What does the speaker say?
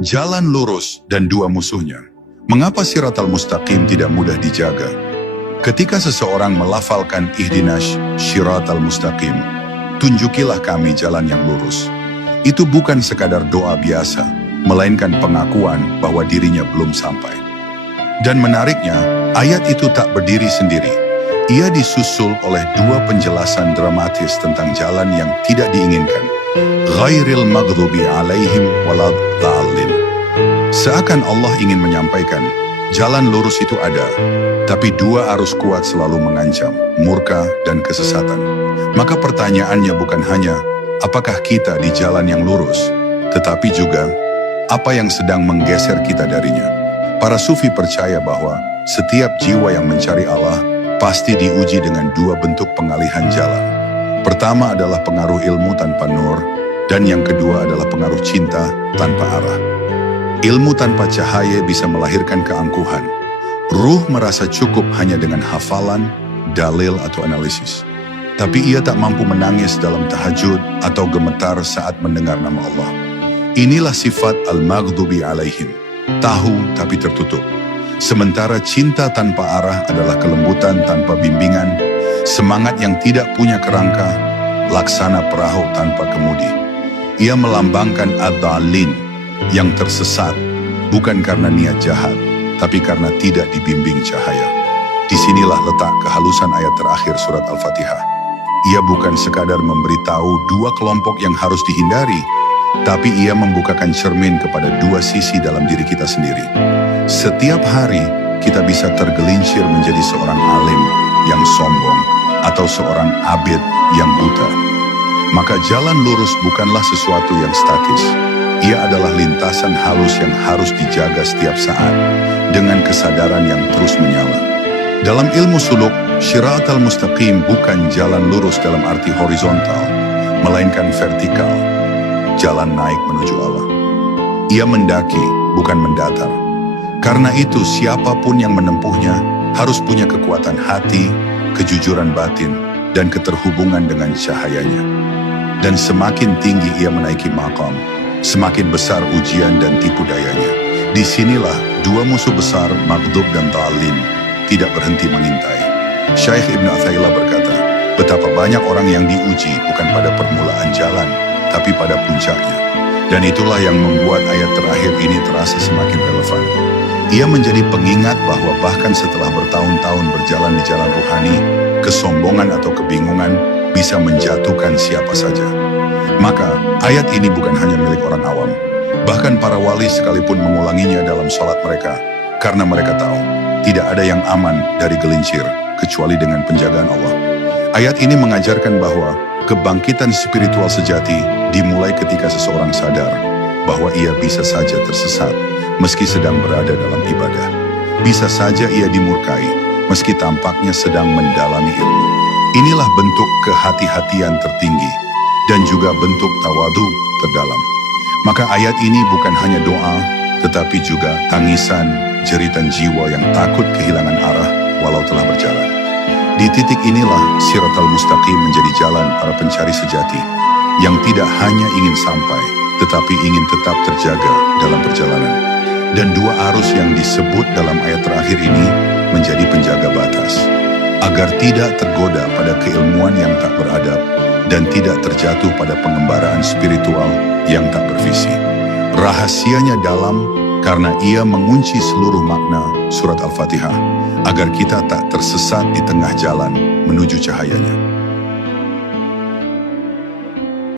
Jalan lurus dan dua musuhnya. Mengapa Siratal Mustaqim tidak mudah dijaga? Ketika seseorang melafalkan ihdinas Siratal Mustaqim, tunjukilah kami jalan yang lurus. Itu bukan sekadar doa biasa, melainkan pengakuan bahwa dirinya belum sampai. Dan menariknya, ayat itu tak berdiri sendiri. Ia disusul oleh dua penjelasan dramatis tentang jalan yang tidak diinginkan. Ghairil maghdubi alaihim waladhdallin. Seakan Allah ingin menyampaikan, jalan lurus itu ada, tapi dua arus kuat selalu mengancam, murka dan kesesatan. Maka pertanyaannya bukan hanya, apakah kita di jalan yang lurus, tetapi juga, apa yang sedang menggeser kita darinya. Para sufi percaya bahwa setiap jiwa yang mencari Allah pasti diuji dengan dua bentuk pengalihan jalan. Pertama adalah pengaruh ilmu tanpa nur, dan yang kedua adalah pengaruh cinta tanpa arah. Ilmu tanpa cahaya bisa melahirkan keangkuhan. Ruh merasa cukup hanya dengan hafalan, dalil atau analisis. Tapi ia tak mampu menangis dalam tahajud atau gemetar saat mendengar nama Allah. Inilah sifat al-maghdubi alaihim, tahu tapi tertutup. Sementara cinta tanpa arah adalah kelembutan tanpa bimbingan, semangat yang tidak punya kerangka, laksana perahu tanpa kemudi. Ia melambangkan ad-dallin, yang tersesat, bukan karena niat jahat, tapi karena tidak dibimbing cahaya. Disinilah letak kehalusan ayat terakhir surat Al-Fatihah. Ia bukan sekadar memberitahu dua kelompok yang harus dihindari, tapi ia membukakan cermin kepada dua sisi dalam diri kita sendiri. Setiap hari, kita bisa tergelincir menjadi seorang alim yang sombong, atau seorang abid yang buta. Maka jalan lurus bukanlah sesuatu yang statis. Ia adalah lintasan halus yang harus dijaga setiap saat, dengan kesadaran yang terus menyala. Dalam ilmu suluk, Siratal Mustaqim bukan jalan lurus dalam arti horizontal, melainkan vertikal, jalan naik menuju Allah. Ia mendaki, bukan mendatar. Karena itu siapapun yang menempuhnya harus punya kekuatan hati, kejujuran batin, dan keterhubungan dengan cahayanya. Dan semakin tinggi ia menaiki maqam, semakin besar ujian dan tipu dayanya. Disinilah dua musuh besar, maghdub dan dhalin, tidak berhenti mengintai. Syekh Ibn Athaillah berkata, betapa banyak orang yang diuji bukan pada permulaan jalan, tapi pada puncaknya. Dan itulah yang membuat ayat terakhir ini terasa semakin relevan. Ia menjadi pengingat bahwa bahkan setelah bertahun-tahun berjalan di jalan ruhani, kesombongan atau kebingungan bisa menjatuhkan siapa saja. Maka, ayat ini bukan hanya milik orang awam. Bahkan para wali sekalipun mengulanginya dalam sholat mereka, karena mereka tahu, tidak ada yang aman dari gelincir, kecuali dengan penjagaan Allah. Ayat ini mengajarkan bahwa kebangkitan spiritual sejati dimulai ketika seseorang sadar bahwa ia bisa saja tersesat, meski sedang berada dalam ibadah. Bisa saja ia dimurkai, meski tampaknya sedang mendalami ilmu. Inilah bentuk kehati-hatian tertinggi, dan juga bentuk tawadu terdalam. Maka ayat ini bukan hanya doa, tetapi juga tangisan, jeritan jiwa yang takut kehilangan arah walau telah berjalan. Di titik inilah Siratal Mustaqim menjadi jalan para pencari sejati, yang tidak hanya ingin sampai, tetapi ingin tetap terjaga dalam perjalanan. Dan dua arus yang disebut dalam ayat terakhir ini menjadi penjaga batas, agar tidak tergoda pada keilmuan yang tak beradab dan tidak terjatuh pada pengembaraan spiritual yang tak bervisi. Rahasianya dalam karena ia mengunci seluruh makna surat Al-Fatihah, agar kita tak tersesat di tengah jalan menuju cahayanya.